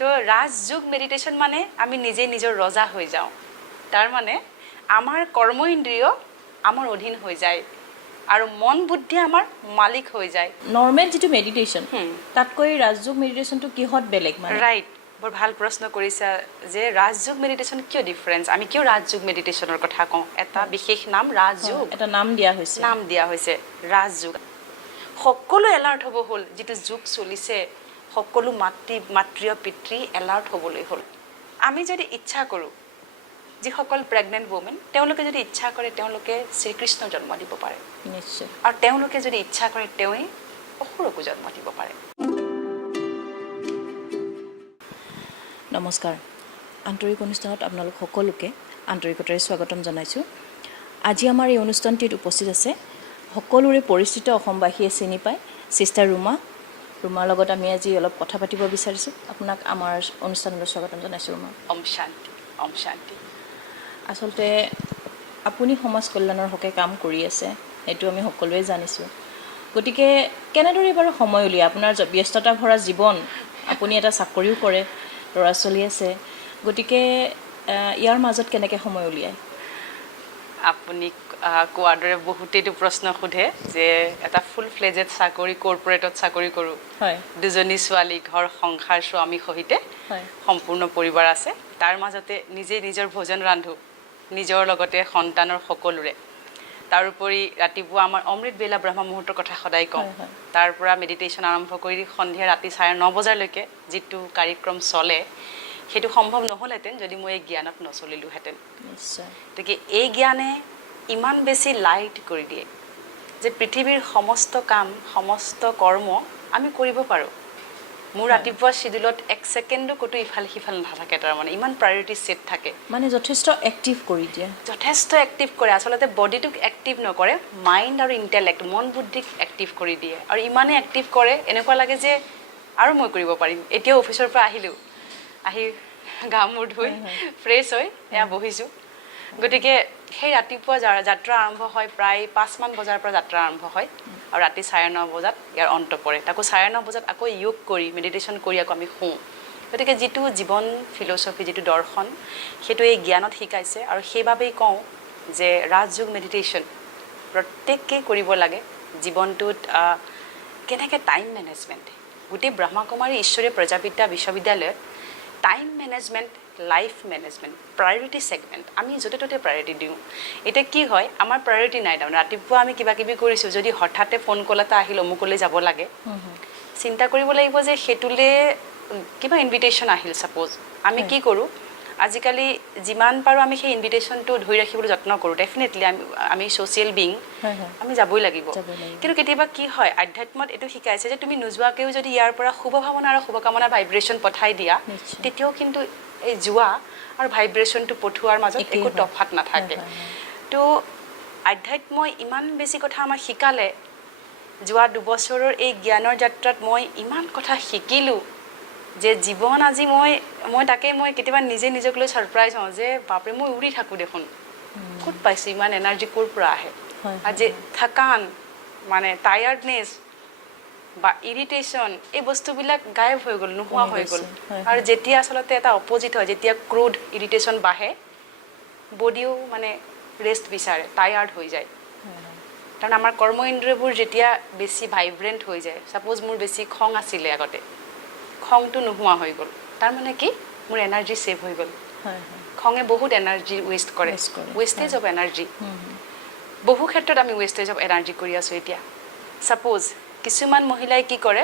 তো ৰাজযোগ মেডিটেশ্যন মানে আমি নিজে নিজৰ ৰজা হৈ যাওঁ তাৰ মানে আমাৰ কৰ্ম ইন্দ্ৰিয় আমাৰ অধীন হৈ যায় আৰু মন বুদ্ধি আমাৰ মালিক হৈ যায় নৰ্মেল যেটো মেডিটেশ্যন তাতকৈ ৰাজযোগ মেডিটেশ্যনটো কিহত বেলেগ মানে ৰাইট বৰ ভাল প্ৰশ্ন কৰিছা যে ৰাজযোগ মেডিটেশ্যন কিয় ডিফাৰেন্স আমি কিয় ৰাজযোগ মেডিটেশ্যনৰ কথা কওঁ এটা বিশেষ নাম ৰাজযোগ এটা নাম দিয়া হৈছে ৰাজযোগ সকলো এলাৰ্ট হ'ব হ'ল যেটো যোগ চলিছে সকলো মাতৃ পিতৃ এলাৰ্ট হ'বলৈ হ'ল আমি যদি ইচ্ছা কৰোঁ যিসকল প্ৰেগনেণ্ট ৱমেন তেওঁলোকে যদি ইচ্ছা কৰে তেওঁলোকে শ্ৰীকৃষ্ণ জন্ম দিব পাৰে নিশ্চয় আৰু তেওঁলোকে যদি ইচ্ছা কৰে তেওঁই অসুৰকো জন্ম দিব পাৰে নমস্কাৰ আন্তৰিক অনুষ্ঠানত আপোনালোক সকলোকে আন্তৰিকতাৰে স্বাগতম জনাইছোঁ আজি আমাৰ এই অনুষ্ঠানটিত উপস্থিত আছে সকলোৰে পৰিচিত অসমবাসীয়ে চিনি পায় সিষ্টাৰ ৰুমাৰ লগত আমি আজি অলপ কথা পাতিব বিচাৰিছোঁ আপোনাক আমাৰ অনুষ্ঠানলৈ স্বাগতম জনাইছোঁ ৰুমা ওম শান্তি আচলতে আপুনি সমাজ কল্যাণৰ হকে কাম কৰি আছে এইটো আমি সকলোৱে জানিছোঁ গতিকে কেনেদৰে বাৰু সময় উলিয়ায় আপোনাৰ ব্যস্ততা ভৰা জীৱন আপুনি এটা চাকৰিও কৰে ল'ৰা ছোৱালী আছে গতিকে ইয়াৰ মাজত কেনেকৈ সময় উলিয়ায় আপুনি কোৱাৰ দৰে বহুতেইটো প্ৰশ্ন সোধে যে এটা ফুল ফ্লেজেড চাকৰি কৰ্পৰেটত চাকৰি কৰোঁ হয় দুজনী ছোৱালী ঘৰ সংসাৰ স্বামী সহিতে সম্পূৰ্ণ পৰিবাৰ আছে তাৰ মাজতে নিজে নিজৰ ভোজন ৰান্ধো নিজৰ লগতে সন্তানৰ সকলোৰে তাৰোপৰি ৰাতিপুৱা আমাৰ অমৃত বেলা ব্ৰহ্ম মুহূৰ্তৰ কথা সদায় কওঁ তাৰ পৰা মেডিটেশ্যন আৰম্ভ কৰি সন্ধিয়া ৰাতি 9:30 বজালৈকে যিটো কাৰ্যক্ৰম চলে সেইটো সম্ভৱ নহ'লহেঁতেন যদি মই এই জ্ঞানত নচলিলোহেঁতেন নিশ্চয় গতিকে এই জ্ঞানে ইমান বেছি লাইট কৰি দিয়ে যে পৃথিৱীৰ সমস্ত কাম সমস্ত কৰ্ম আমি কৰিব পাৰোঁ মোৰ ৰাতিপুৱা শিডিউলত 1 ছেকেণ্ডো ক'তো ইফাল সিফাল নাথাকে তাৰমানে ইমান প্ৰায়ৰিটি ছেট থাকে মানে যথেষ্ট এক্টিভ কৰি দিয়ে যথেষ্ট এক্টিভ কৰে আচলতে বডিটোক এক্টিভ নকৰে মাইণ্ড আৰু ইণ্টেলেক্ট মন বুদ্ধিক এক্টিভ কৰি দিয়ে আৰু ইমানেই এক্টিভ কৰে এনেকুৱা লাগে যে আৰু মই কৰিব পাৰিম এতিয়াও অফিচৰ পৰা আহি গা মূৰ ধুই ফ্ৰেছ হৈ এয়া বহিছোঁ গতিকে সেই ৰাতিপুৱা যাত্ৰা আৰম্ভ হয় প্ৰায় 5মান বজাৰ পৰা যাত্ৰা আৰম্ভ হয় আৰু ৰাতি 9:30 বজাত ইয়াৰ অন্ত পৰে তাকো 9:30 বজাত আকৌ যোগ কৰি মেডিটেশ্যন কৰি আকৌ আমি শুওঁ গতিকে যিটো জীৱন ফিলচফি যিটো দৰ্শন সেইটো এই জ্ঞানত শিকাইছে আৰু সেইবাবেই কওঁ যে ৰাজযোগ মেডিটেশ্যন প্ৰত্যেককেই কৰিব লাগে জীৱনটোত কেনেকৈ টাইম মেনেজমেণ্ট গোটেই ব্ৰহ্মকুমাৰী ঈশ্বৰীয় প্ৰজাপিতা বিশ্ববিদ্যালয়ত time management life management priority segment আমি য'তে ত'তে প্ৰায়ৰিটি দিওঁ এতিয়া কি হয় আমাৰ প্ৰায়ৰিটি নাই তাৰমানে ৰাতিপুৱা আমি কিবা কিবি কৰিছোঁ যদি হঠাতে ফোন কল এটা আহিল অমুকলৈ যাব লাগে চিন্তা কৰিব লাগিব যে সেইটোলৈ কিবা ইনভিটেশ্যন আহিল ছাপ'জ আমি কি কৰোঁ আজিকালি যিমান পাৰোঁ আমি সেই ইনভিটেশ্যনটো ধৰি ৰাখিবলৈ যত্ন কৰোঁ ডেফিনেটলি আমি ছ'চিয়েল বিং আমি যাবই লাগিব কিন্তু কেতিয়াবা কি হয় আধ্যাত্মত এইটো শিকাইছে যে তুমি নোযোৱাকৈও যদি ইয়াৰ পৰা শুভ ভাৱনা আৰু শুভকামনা ভাইব্ৰেশ্যন পঠাই দিয়া তেতিয়াও কিন্তু এই যোৱা আৰু ভাইব্ৰেশ্যনটো পঠোৱাৰ মাজত একো তফাত নাথাকে তো আধ্যাত্মই ইমান বেছি কথা আমাক শিকালে যোৱা 2 বছৰৰ এই জ্ঞানৰ যাত্ৰাত মই ইমান কথা শিকিলোঁ যে জীৱন আজি মই তাকে মই কেতিয়াবা নিজক লৈ ছাৰপ্ৰাইজ হওঁ যে বাপৰে মই উৰি থাকোঁ দেখোন ক'ত পাইছোঁ ইমান এনাৰ্জি ক'ৰ পৰা আহে আজি থকান মানে টায়াৰ্ডনেছ বা ইৰিটেশ্যন এই বস্তুবিলাক গায়ব হৈ গ'ল নোহোৱা হৈ গ'ল আৰু যেতিয়া আচলতে এটা অপজিট হয় যেতিয়া ক্ৰোধ ইৰিটেশ্যন বাঢ়ে বডিও মানে ৰেষ্ট বিচাৰে টায়াৰ্ড হৈ যায় কাৰণ আমাৰ কৰ্ম ইন্দ্ৰিয়বোৰ যেতিয়া বেছি ভাইব্ৰেণ্ট হৈ যায় ছাপ'জ মোৰ বেছি খং আছিলে আগতে খংটো নোহোৱা হৈ গ'ল তাৰমানে কি মোৰ এনাৰ্জি ছেভ হৈ গ'ল খঙে বহুত এনাৰ্জি ৱেষ্ট কৰে ৱেষ্টেজ অফ এনাৰ্জি বহু ক্ষেত্ৰত আমি ৱেষ্টেজ অফ এনাৰ্জি কৰি আছোঁ এতিয়া ছাপ'জ কিছুমান মহিলাই কি কৰে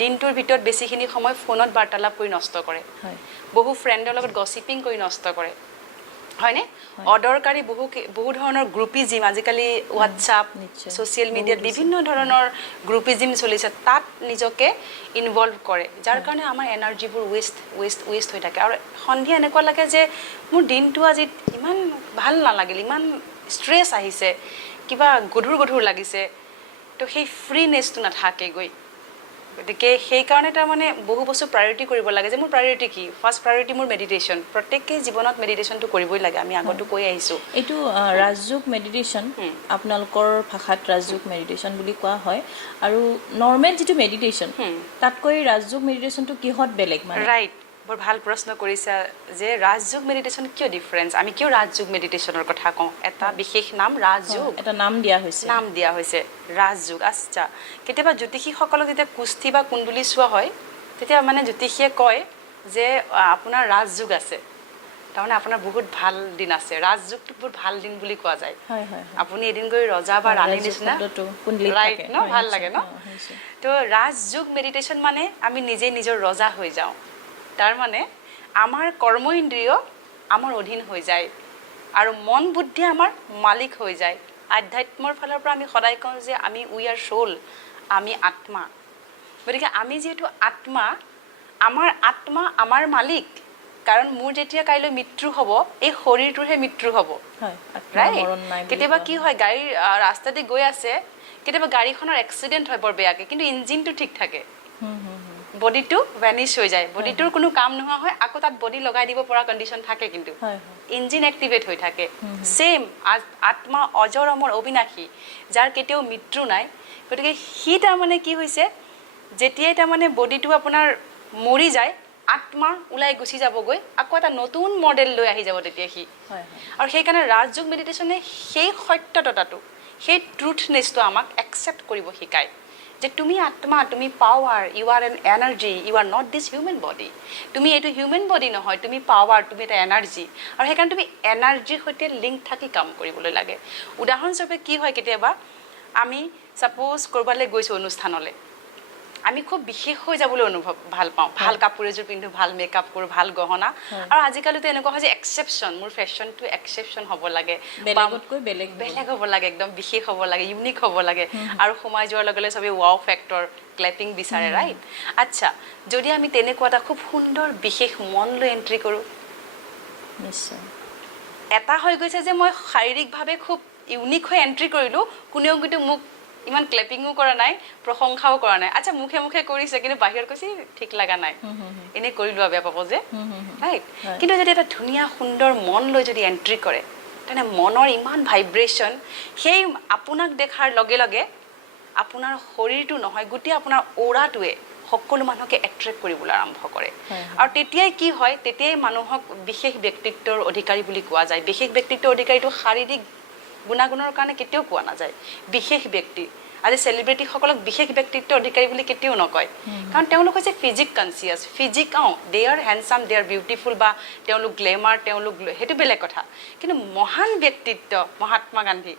দিনটোৰ ভিতৰত বেছিখিনি সময় ফোনত বাৰ্তালাপ কৰি নষ্ট কৰে বহু ফ্ৰেণ্ডৰ লগত গছিপিং কৰি নষ্ট কৰে হয়নে অদৰকাৰী বহু ধৰণৰ গ্ৰুপিজিম আজিকালি হোৱাটছআপ ছ'চিয়েল মিডিয়াত বিভিন্ন ধৰণৰ গ্ৰুপিজিম চলিছে তাত নিজকে ইনভলভ কৰে যাৰ কাৰণে আমাৰ এনাৰ্জিবোৰ ৱেষ্ট হৈ থাকে আৰু সন্ধিয়া এনেকুৱা লাগে যে মোৰ দিনটো আজি ইমান ভাল নালাগিল ইমান ষ্ট্ৰেছ আহিছে কিবা গধুৰ লাগিছে তো সেই ফ্ৰীনেছটো নাথাকেগৈ গতিকে সেইকাৰণে তাৰমানে বহু বস্তু প্ৰায়ৰিটি কৰিব লাগে যে মোৰ প্ৰায়ৰিটি কি ফাৰ্ষ্ট প্ৰায়ৰিটি মোৰ মেডিটেশ্যন প্ৰত্যেকেই জীৱনত মেডিটেশ্যনটো কৰিবই লাগে আমি আগতো কৈ আহিছোঁ এইটো ৰাজযোগ মেডিটেশ্যন আপোনালোকৰ ভাষাত ৰাজযোগ মেডিটেশ্যন বুলি কোৱা হয় আৰু নৰ্মেল যিটো মেডিটেশ্যন তাতকৈ ৰাজযোগ মেডিটেশ্যনটো কিহত বেলেগ মানে ৰাইট বৰ ভাল প্ৰশ্ন কৰিছা যে ৰাজযোগ মেডিটেশ্যন কিয় ডিফাৰেঞ্চ আমি কিয় ৰাজযোগ মেডিটেশ্যনৰ কথা কওঁ এটা বিশেষ নাম ৰাজযোগ এটা নাম দিয়া হৈছে ৰাজযোগ আচ্ছা কেতিয়াবা জ্যোতিষীসকলক যেতিয়া কুষ্ঠি বা কুণ্ডলী চোৱা হয় তেতিয়া মানে জ্যোতিষীয়ে কয় যে আপোনাৰ ৰাজযোগ আছে তাৰমানে আপোনাৰ বহুত ভাল দিন আছে ৰাজযোগটো বহুত ভাল দিন বুলি কোৱা যায় আপুনি এদিন গৈ ৰজা বা ৰাণীৰ নিচিনা ৰাইট ন ভাল লাগে ন তো ৰাজযোগ মেডিটেশ্যন মানে আমি নিজে নিজৰ ৰজা হৈ যাওঁ তাৰ মানে আমাৰ কৰ্ম ইন্দ্ৰিয় আমাৰ অধীন হৈ যায় আৰু মন বুদ্ধি আমাৰ মালিক হৈ যায় আধ্যাত্মৰ ফালৰ পৰা আমি সদায় কওঁ যে আমি উই আৰ সোল আমি আত্মা গতিকে আমি যেহেতু আত্মা আমাৰ মালিক কাৰণ মোৰ যেতিয়া কাইলৈ মৃত্যু হ'ব এই শৰীৰটোৰহে মৃত্যু হ'ব কেতিয়াবা কি হয় গাড়ীৰ ৰাস্তাতে গৈ আছে কেতিয়াবা গাড়ীখনৰ এক্সিডেণ্ট হয় বৰ বেয়াকৈ কিন্তু ইঞ্জিনটো ঠিক থাকে বডিটো ভেনিছ হৈ যায় বডিটোৰ কোনো কাম নোহোৱা হয় আকৌ তাত বডি লগাই দিব পৰা কণ্ডিশ্যন থাকে কিন্তু ইঞ্জিন এক্টিভেট হৈ থাকে ছেম আত্মা অজৰ অমৰ অবিনাশী যাৰ কেতিয়াও মৃত্যু নাই গতিকে সি তাৰমানে কি হৈছে যেতিয়াই তাৰমানে বডিটো আপোনাৰ মৰি যায় আত্মা ওলাই গুচি যাবগৈ আকৌ এটা নতুন মডেল লৈ আহি যাব তেতিয়া সি আৰু সেইকাৰণে ৰাজযোগ মেডিটেশ্যনে সেই সত্যতাটো সেই ট্ৰুথনেছটো আমাক একচেপ্ট কৰিব শিকায় যে তুমি আত্মা তুমি power you are an energy you are not this human body তুমি এইটো হিউমেন বডি নহয় তুমি পাৱাৰ তুমি এটা এনাৰ্জি আৰু সেইকাৰণে তুমি এনাৰ্জিৰ সৈতে লিংক থাকি কাম কৰিবলৈ লাগে উদাহৰণস্বৰূপে কি হয় কেতিয়াবা আমি ছাপ'জ ক'ৰবালৈ গৈছোঁ অনুষ্ঠানলৈ আমি খুব বিশেষ হৈ যাবলৈ অনুভৱ ভাল পাওঁ ভাল কাপোৰ এযোৰ পিন্ধো ভাল মেকআপ কৰোঁ ভাল গহনা আৰু আজিকালিতো এনেকুৱা হয় যে এক্সেপশ্যন মোৰ ফেশ্বনটো এক্সেপশ্যন হ'ব লাগে বেলেগ হ'ব লাগে একদম বিশেষ হ'ব লাগে ইউনিক হ'ব লাগে আৰু সোমাই যোৱাৰ লগে লগে চবেই ৱাও ফেক্টৰ ক্লেপিং বিচাৰে ৰাইট আচ্ছা যদি আমি তেনেকুৱা এটা খুব সুন্দৰ বিশেষ মন লৈ এণ্ট্ৰি কৰোঁ নিশ্চয় এটা হৈ গৈছে যে মই শাৰীৰিকভাৱে খুব ইউনিক হৈ এণ্ট্ৰি কৰিলোঁ কোনেও কিন্তু মোক ইমান ক্লেপিঙো কৰা নাই প্ৰশংসাও কৰা নাই আচ্ছা মুখে মুখে কৰিছে কিন্তু বাহিৰত কৈছে ঠিক লগা নাই এনেই কৰি লোৱা বেয়া পাব যে ৰাইট কিন্তু যদি এটা ধুনীয়া সুন্দৰ মন লৈ যদি এণ্ট্ৰি কৰে তেনে মনৰ ইমান ভাইব্ৰেশ্যন সেই আপোনাক দেখাৰ লগে লগে আপোনাৰ শৰীৰটো নহয় গোটেই আপোনাৰ অ'ৰাটোৱে সকলো মানুহকে এট্ৰেক্ট কৰিবলৈ আৰম্ভ কৰে আৰু তেতিয়াই কি হয় তেতিয়াই মানুহক বিশেষ ব্যক্তিত্বৰ অধিকাৰী বুলি কোৱা যায় বিশেষ ব্যক্তিত্বৰ অধিকাৰীটো শাৰীৰিক গুণাগুণৰ কাৰণে কেতিয়াও কোৱা নাযায় বিশেষ ব্যক্তি আজি চেলিব্ৰিটিসকলক বিশেষ ব্যক্তিত্বৰ অধিকাৰী বুলি কেতিয়াও নকয় কাৰণ তেওঁলোক হৈছে ফিজিক কনচিয়াছ দে আৰ হেণ্ডচাম দে আৰ বিউটিফুল বা তেওঁলোক গ্লেমাৰ তেওঁলোক সেইটো বেলেগ কথা কিন্তু মহান ব্যক্তিত্ব মহাত্মা গান্ধী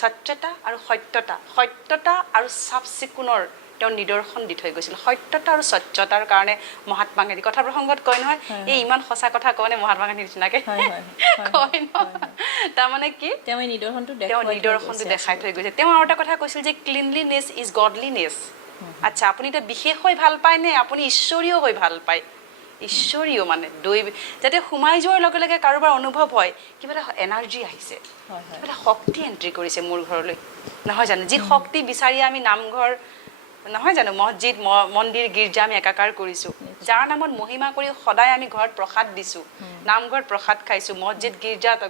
স্বচ্ছতা আৰু সত্যতা আৰু চাফ চিকুণৰ তেওঁ নিদৰ্শন দি থৈ গৈছিল সত্যতা আৰু স্বচ্ছতাৰ কাৰণে মহাত্মা গান্ধী কথা প্ৰসংগত কয় নহয় এই ইমান সঁচা কথা কয় নে মহাত্মা গান্ধীৰ নিচিনাকে কয় ন তাৰমানে কি তেওঁ নিদৰ্শনটো দেখাই থৈ গৈছে তেওঁ আৰু এটা কথা কৈছিল যে ক্লিনলিনেছ ইজ গডলিনেছ আচ্ছা আপুনি এতিয়া বিশেষ হৈ ভাল পায় নে আপুনি ঈশ্বৰীয় হৈ ভাল পায় ঈশ্বৰীয় মানে যাতে সোমাই যোৱাৰ লগে লগে কাৰোবাৰ অনুভৱ হয় কিবা এটা এনাৰ্জি আহিছে কিবা এটা শক্তি এণ্ট্ৰি কৰিছে মোৰ ঘৰলৈ নহয় জানো যি শক্তি বিচাৰি আমি নামঘৰ নহয় জানো মছজিদ মন্দিৰ গীৰ্জা আমি একাকাৰ কৰিছোঁ যাৰ নামত মহিমা কৰি সদায় আমি ঘৰত প্ৰসাদ দিছোঁ নামঘৰত প্ৰসাদ খাইছোঁ মছজিদ গীৰ্জাত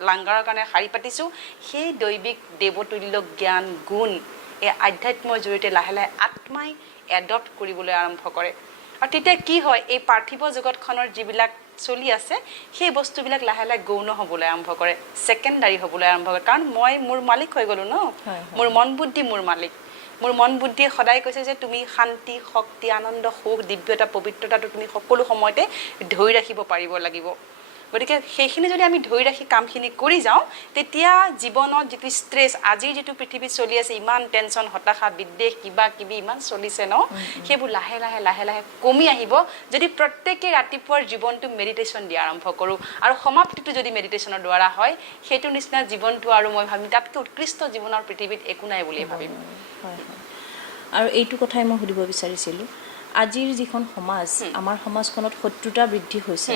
লাংগাৰৰ কাৰণে শাৰী পাতিছোঁ সেই দৈবিক দেৱতুল্য জ্ঞান গুণ এই আধ্যাত্মৰ জৰিয়তে লাহে লাহে আত্মাই এডপ্ট কৰিবলৈ আৰম্ভ কৰে আৰু তেতিয়া কি হয় এই পাৰ্থিৱ জগতখনৰ যিবিলাক চলি আছে সেই বস্তুবিলাক লাহে লাহে গৌণ হ'বলৈ আৰম্ভ কৰে ছেকেণ্ডাৰী হ'বলৈ আৰম্ভ কৰে কাৰণ মই মোৰ মালিক হৈ গ'লোঁ ন মোৰ মন বুদ্ধি মোৰ মালিক মোৰ মন বুদ্ধিয়ে সদায় কৈছে যে তুমি শান্তি শক্তি আনন্দ সুখ দিব্যতা পবিত্ৰতাটো তুমি সকলো সময়তে ধৰি ৰাখিব পাৰিব লাগিব গতিকে সেইখিনি যদি আমি ধৰি ৰাখি কামখিনি কৰি যাওঁ তেতিয়া জীৱনত যিটো ষ্ট্ৰেছ আজিৰ যিটো পৃথিৱীত চলি আছে ইমান টেনশ্যন হতাশা বিদ্বেষ কিবা কিবি ইমান চলিছে ন সেইবোৰ লাহে লাহে কমি আহিব যদি প্ৰত্যেকে ৰাতিপুৱাৰ জীৱনটো মেডিটেশ্যন দিয়া আৰম্ভ কৰোঁ আৰু সমাপ্তিটো যদি মেডিটেশ্যনৰ দ্বাৰা হয় সেইটো নিচিনা জীৱনটো আৰু মই ভাবিম তাতকৈ উৎকৃষ্ট জীৱনৰ পৃথিৱীত একো নাই বুলিয়ে ভাবিম আৰু এইটো কথাই মই সুধিব বিচাৰিছিলোঁ আজিৰ যিখন সমাজ আমাৰ সমাজখনত শত্ৰুতা বৃদ্ধি হৈছে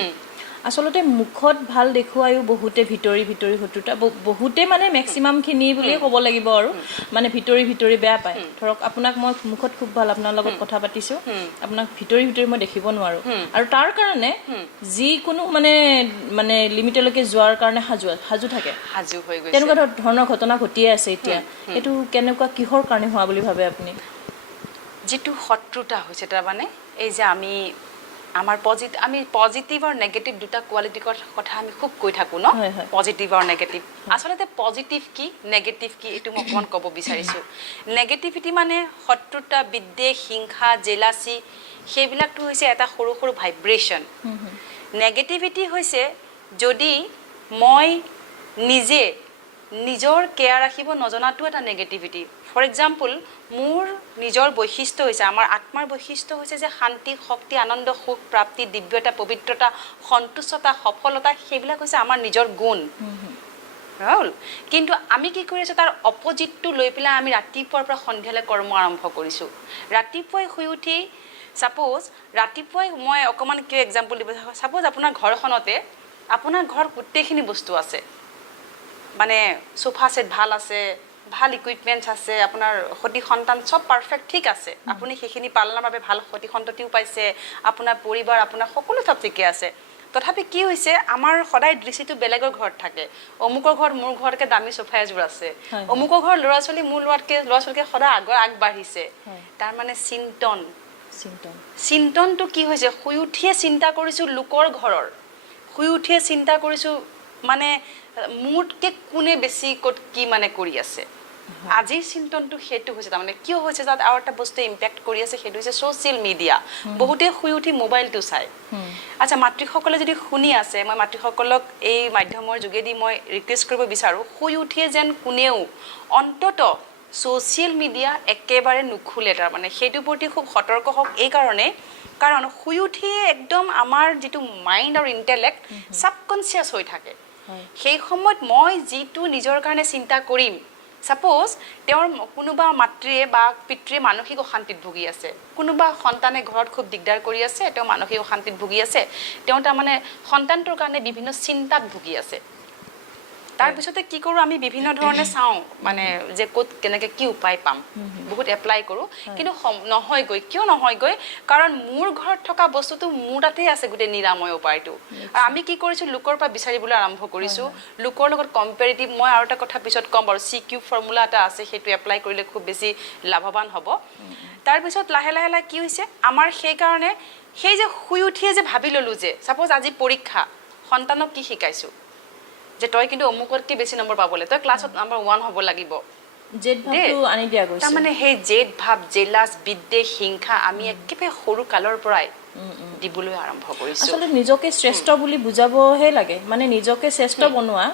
আচলতে মুখত ভাল দেখুৱায়ো বহুতে ভিতৰি শত্ৰুতা বহুতে মানে মেক্সিমামখিনি বুলিয়ে ক'ব লাগিব আৰু মানে ভিতৰি বেয়া পায় ধৰক আপোনাক মই মুখত খুব ভাল আপোনাৰ লগত কথা পাতিছোঁ আপোনাক ভিতৰি মই দেখিব নোৱাৰোঁ আৰু তাৰ কাৰণে যিকোনো মানে লিমিটলৈকে যোৱাৰ কাৰণে সাজু থাকে তেনেকুৱা ধৰণৰ ঘটনা ঘটিয়ে আছে এতিয়া এইটো কেনেকুৱা কিহৰ কাৰণে হোৱা বুলি ভাবে আপুনি যিটো শত্ৰুতা হৈছে তাৰমানে এই যে আমি আমাৰ আমি পজিটিভ আৰু নেগেটিভ দুটা কোৱালিটিৰ কথা আমি খুব কৈ থাকোঁ ন পজিটিভ আৰু নেগেটিভ আচলতে পজিটিভ কি নেগেটিভ কি এইটো মই অকণমান ক'ব বিচাৰিছোঁ নেগেটিভিটি মানে শত্ৰুতা বিদ্বেষ হিংসা জেলাচি সেইবিলাকটো হৈছে এটা সৰু সৰু ভাইব্ৰেশ্যন নেগেটিভিটি হৈছে যদি মই নিজে নিজৰ কেয়াৰ ৰাখিব নজনাটো এটা নেগেটিভিটি ফৰ এক্সাম্পল মোৰ নিজৰ বৈশিষ্ট্য হৈছে আমাৰ আত্মাৰ বৈশিষ্ট্য হৈছে যে শান্তি শক্তি আনন্দ সুখ প্ৰাপ্তি দিব্যতা পবিত্ৰতা সন্তুষ্টতা সফলতা সেইবিলাক হৈছে আমাৰ নিজৰ গুণ ৰাহুল কিন্তু আমি কি কৰি আছোঁ তাৰ অপজিটটো লৈ পেলাই আমি ৰাতিপুৱাৰ পৰা সন্ধিয়ালৈ কৰ্ম আৰম্ভ কৰিছোঁ ৰাতিপুৱাই শুই উঠি ছাপ'জ ৰাতিপুৱাই মই অকণমান কিয় এক্সাম্পল দিব ছাপ'জ আপোনাৰ ঘৰখনতে আপোনাৰ ঘৰত গোটেইখিনি বস্তু আছে মানে সোফা সেট ভাল আছে ভাল ইকুইপমেণ্টছ আছে আপোনাৰ সতি সন্তান সব পাৰফেক্ট ঠিক আছে আপুনি সেইখিনি পালনৰ বাবে ভাল সতি সন্ততিও পাইছে আপোনাৰ পৰিবাৰ আপোনাৰ সকলো সব ঠিকে আছে তথাপি কি হৈছে আমাৰ সদায় দৃষ্টিটো বেলেগৰ ঘৰত থাকে অমুকৰ ঘৰত মোৰ ঘৰতকৈ দামী সোফা এযোৰ আছে অমুকৰ ঘৰৰ ল'ৰা ছোৱালী মোৰ ল'ৰা ছোৱালীকে সদায় আগবাঢ়িছে তাৰ মানে চিন্তনটো কি হৈছে শুই উঠিয়ে চিন্তা কৰিছোঁ লোকৰ ঘৰৰ শুই উঠিয়ে চিন্তা কৰিছোঁ মানে মোতকৈ কোনে বেছি ক'ত কি মানে কৰি আছে আজিৰ চিন্তনটো সেইটো হৈছে তাৰমানে কিয় হৈছে তাত আৰু এটা বস্তু ইম্পেক্ট কৰি আছে সেইটো হৈছে ছ'চিয়েল মিডিয়া বহুতে শুই উঠি মোবাইলটো চায় আচ্ছা মাতৃসকলে যদি শুনি আছে মই মাতৃসকলক এই মাধ্যমৰ যোগেদি মই ৰিকুৱেষ্ট কৰিব বিচাৰোঁ শুই উঠিয়ে যেন কোনেও অন্তত ছ'চিয়েল মিডিয়া একেবাৰে নুখোলে তাৰমানে সেইটোৰ প্ৰতি খুব সতৰ্ক হওক এই কাৰণে কাৰণ শুই উঠিয়ে একদম আমাৰ যিটো মাইণ্ড আৰু ইণ্টেলেক্ট ছাবকনচিয়াছ হৈ থাকে সেই সময়ত মই যিটো নিজৰ কাৰণে চিন্তা কৰিম ছাপ'জ তেওঁৰ কোনোবা মাতৃয়ে বা পিতৃয়ে মানসিক অশান্তিত ভুগি আছে কোনোবা সন্তানে ঘৰত খুব দিগদাৰ কৰি আছে তেওঁ মানসিক অশান্তিত ভুগি আছে তেওঁ তাৰমানে সন্তানটোৰ কাৰণে বিভিন্ন চিন্তাত ভুগি আছে তাৰপিছতে কি কৰোঁ আমি বিভিন্ন ধৰণে চাওঁ মানে যে ক'ত কেনেকৈ কি উপায় পাম বহুত এপ্লাই কৰোঁ কিন্তু নহয়গৈ কিয় নহয়গৈ কাৰণ মোৰ ঘৰত থকা বস্তুটো মোৰ তাতেই আছে গোটেই নিৰাময় উপায়টো আৰু আমি কি কৰিছোঁ লোকৰ পৰা বিচাৰিবলৈ আৰম্ভ কৰিছোঁ লোকৰ লগত কম্পেৰিটিভ মই আৰু এটা কথা পিছত ক'ম বাৰু CQ ফৰ্মুলা এটা আছে সেইটো এপ্লাই কৰিলে খুব বেছি লাভৱান হ'ব তাৰপিছত লাহে লাহে লাহে কি হৈছে আমাৰ সেইকাৰণে সেই যে শুই উঠিয়ে যে ভাবি ল'লোঁ যে ছাপ'জ আজি পৰীক্ষা সন্তানক কি শিকাইছোঁ যে তই কিন্তু অমুকতকৈ বেছি নম্বৰ পাবলৈ তই ক্লাছত নম্বৰ 1 হ'ব লাগিব তাৰমানে সেই জেদ ভাৱ জেলাছ বিদ্বেষ হিংসা আমি একেবাৰে সৰু কালৰ পৰাই দিবলৈ আৰম্ভ কৰিছোঁ আচলতে নিজকে শ্ৰেষ্ঠ বুলি বুজাবহে লাগে মানে নিজকে শ্ৰেষ্ঠ বনোৱা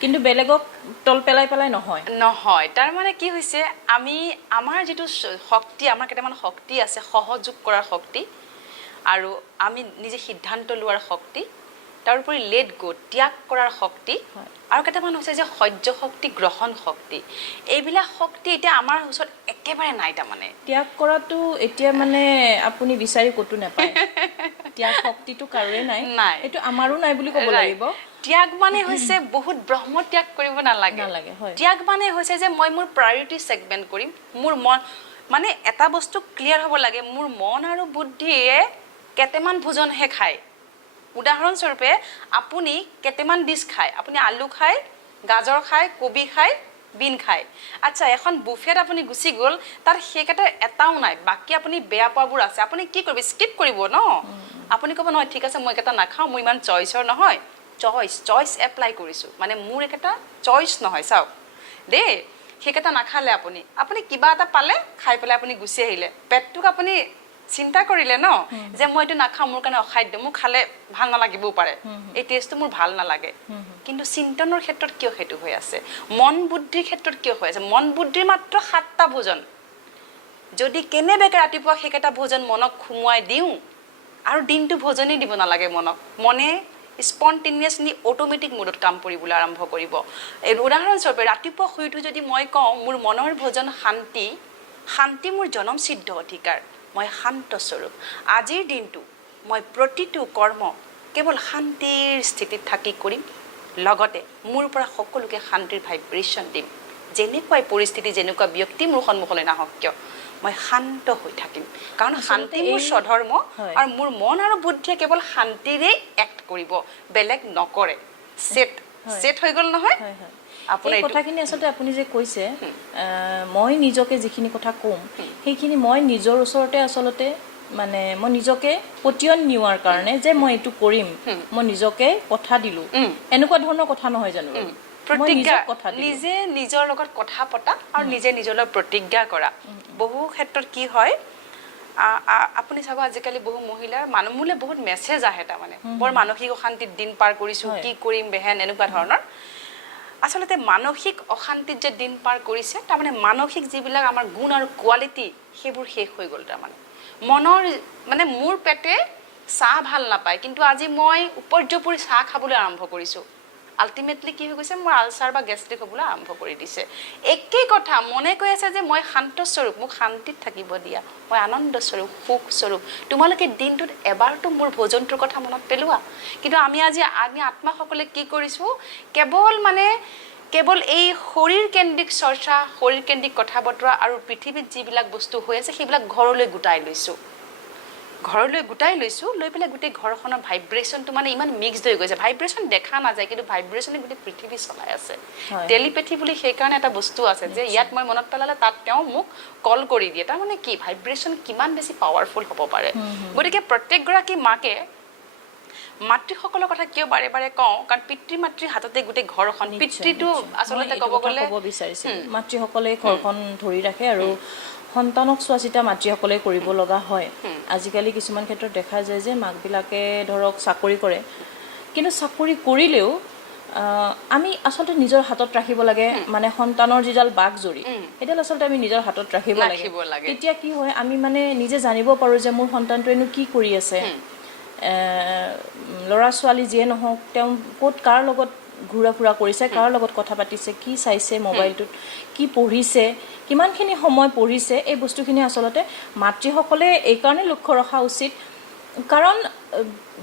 কিন্তু বেলেগক তল পেলাই নহয় তাৰমানে কি হৈছে আমি আমাৰ যিটো শক্তি আমাৰ কেইটামান শক্তি আছে সহযোগ কৰাৰ শক্তি আৰু আমি নিজে সিদ্ধান্ত লোৱাৰ শক্তি তাৰোপৰি লেট গো ত্যাগ কৰাৰ শক্তি আৰু কেইটামান হৈছে যে সহ্য শক্তি গ্ৰহণ শক্তি এইবিলাক শক্তি এতিয়া আমাৰ ওচৰত একেবাৰে নাই তাৰমানে ত্যাগ কৰাটো এতিয়া মানে আপুনি বিচাৰি ক'তো নাপায় ত্যাগ শক্তিটো কাৰোৰে নাই এইটো আমাৰো নাই বুলি ক'ব লাগিব ত্যাগ মানে হৈছে বহুত ব্ৰহ্ম ত্যাগ কৰিব নালাগে ত্যাগ মানে হৈছে যে মই মোৰ প্ৰায়ৰিটি ছেগমেণ্ট কৰিম মোৰ মন মানে এটা বস্তু ক্লিয়াৰ হ'ব লাগে মোৰ মন আৰু বুদ্ধিয়ে কেইটামান ভোজনহে খায় উদাহৰণস্বৰূপে আপুনি কেইটামান ডিছ খায় আপুনি আলু খায় গাজৰ খায় কবি খায় বিন খায় আচ্ছা এখন বুফেট আপুনি গুচি গ'ল তাৰ সেইকেইটাৰ এটাও নাই বাকী আপুনি বেয়া পোৱাবোৰ আছে আপুনি কি কৰিব স্কিপ কৰিব ন আপুনি ক'ব নহয় ঠিক আছে মই এইকেইটা নাখাওঁ মোৰ ইমান চইচৰ নহয় চইচ এপ্লাই কৰিছোঁ মানে মোৰ এইকেইটা চইচ নহয় চাওক দেই সেইকেইটা নাখালে আপুনি কিবা এটা পালে খাই পেলাই আপুনি গুচি আহিলে পেটটোক আপুনি চিন্তা কৰিলে ন যে মই এইটো নাখাওঁ মোৰ কাৰণে অখাদ্য মোক খালে ভাল নালাগিবও পাৰে এই টেষ্টটো মোৰ ভাল নালাগে কিন্তু চিন্তনৰ ক্ষেত্ৰত কিয় সেইটো হৈ আছে মন বুদ্ধিৰ ক্ষেত্ৰত কিয় হৈ আছে মন বুদ্ধিৰ মাত্ৰ 7টা ভোজন যদি কেনেবাকৈ ৰাতিপুৱা সেইকেইটা ভোজন মনক সোমোৱাই দিওঁ আৰু দিনটো ভোজনেই দিব নালাগে মনক মনে স্পণ্টেনিয়াছলি অট'মেটিক মোডত কাম কৰিবলৈ আৰম্ভ কৰিব এই উদাহৰণস্বৰূপে ৰাতিপুৱা শুই উঠি যদি মই কওঁ মোৰ মনৰ ভোজন শান্তি মোৰ জনমসিদ্ধ অধিকাৰ মই শান্ত স্বৰূপ আজিৰ দিনটো মই প্ৰতিটো কৰ্ম কেৱল শান্তিৰ স্থিতিত থাকি কৰিম লগতে মোৰ পৰা সকলোকে শান্তিৰ ভাইব্ৰেশ্যন দিম যেনেকুৱাই পৰিস্থিতি যেনেকুৱা ব্যক্তি মোৰ সন্মুখলৈ নাহক কিয় মই শান্ত হৈ থাকিম কাৰণ শান্তি মোৰ স্বধৰ্ম আৰু মোৰ মন আৰু বুদ্ধিয়ে কেৱল শান্তিৰে এক্ট কৰিব বেলেগ নকৰে সেট হৈ গ'ল নহয় এই কথাখিনি আচলতে আপুনি যে কৈছে মই নিজকে যিখিনি কথা ক'ম সেইখিনি মই নিজৰ ওচৰতে আচলতে মানে মই নিজকে পতিয়ন নিওৱাৰ কাৰণে যে মই এইটো কৰিম মই নিজকে কথা দিলো এনেকুৱা ধৰণৰ কথা নহয় জানো প্ৰতিজ্ঞা নিজে নিজৰ লগত কথা পতা আৰু নিজে নিজৰ লগত প্ৰতিজ্ঞা কৰা বহু ক্ষেত্ৰত কি হয় আপুনি চাব আজিকালি বহু মহিলাৰ মোলে বহুত মেছেজ আহে তাৰমানে বৰ মানসিক অশান্তিত দিন পাৰ কৰিছো কি কৰিম বেহেন এনেকুৱা ধৰণৰ আসলতে মানসিক অশান্তিত যে দিন পাৰ কৰিছে তাৰমানে মানসিক যিবিলাক আমাৰ গুণ আৰু কোৱালিটি সেইবোৰ শেষ হৈ গ'ল তাৰমানে মনৰ মানে মোৰ পেটে চাহ ভাল নাপায় কিন্তু আজি মই উপৰ্যপুৰি চাহ খাবলৈ আৰম্ভ কৰিছো আলটিমেটলি কি হৈ গৈছে মোৰ আলচাৰ বা গেষ্ট্ৰিক হ'বলৈ আৰম্ভ কৰি দিছে একেই কথা মনে কৈ আছে যে মই শান্ত স্বৰূপ মোক শান্তিত থাকিব দিয়া মই আনন্দ স্বৰূপ সুখ স্বৰূপ তোমালোকে দিনটোত এবাৰতো মোৰ ভোজনটোৰ কথা মনত পেলোৱা কিন্তু আমি আত্মাসকলে কি কৰিছো কেৱল এই শৰীৰ কেন্দ্ৰিক চৰ্চা শৰীৰ কেন্দ্ৰিক কথা বতৰা আৰু পৃথিৱীত যিবিলাক বস্তু হৈ আছে সেইবিলাক ঘৰলৈ গোটাই লৈছো লৈ পেলাই গোটেই ঘৰখনৰ ভাইব্ৰেশ্যনটো মানে ইমান মিক্সড হৈ গৈছে ভাইব্ৰেশ্যন দেখা নাযায় কিন্তু ভাইব্ৰেশ্যনে গোটেই পৃথিৱী চলাই আছে টেলিপেথি বুলি সেইকাৰণে এটা বস্তু আছে যে ইয়াত মই মনত পেলালে তাত তেওঁ মোক কল কৰি দিয়ে তাৰমানে কি ভাইব্ৰেশ্যন কিমান বেছি পাৱাৰফুল হ'ব পাৰে গতিকে প্ৰত্যেকগৰাকী মাকে মাতৃসকলৰ কথা কিয় বাৰে বাৰে কওঁ কাৰণ পিতৃ মাতৃৰ হাততে গোটেই ঘৰখন পিতৃটো আচলতে ক'ব বিচাৰিছিল মাতৃসকলে ঘৰখন ধৰি ৰাখে আৰু সন্তানক চোৱা চিতা মাতৃসকলে কৰিব লগা হয় আজিকালি কিছুমান ক্ষেত্ৰত দেখা যায় যে মাকবিলাকে ধৰক চাকৰি কৰে কিন্তু চাকৰি কৰিলেও আমি আচলতে নিজৰ হাতত ৰাখিব লাগে মানে সন্তানৰ যিডাল বাঘজৰি সেইডাল আচলতে আমি নিজৰ হাতত ৰাখিব লাগে তেতিয়া কি হয় আমি মানে নিজে জানিব পাৰোঁ যে মোৰ সন্তানটোৱেনো কি কৰি আছে ল'ৰা ছোৱালী যিয়ে নহওক তেওঁ ক'ত কাৰ লগত ঘূৰা ফুৰা কৰিছে কাৰ লগত কথা পাতিছে কি চাইছে মোবাইলটোত কি পঢ়িছে কিমানখিনি সময় পঢ়িছে এই বস্তুখিনি আচলতে মাতৃসকলে এইকাৰণে লক্ষ্য ৰখা উচিত কাৰণ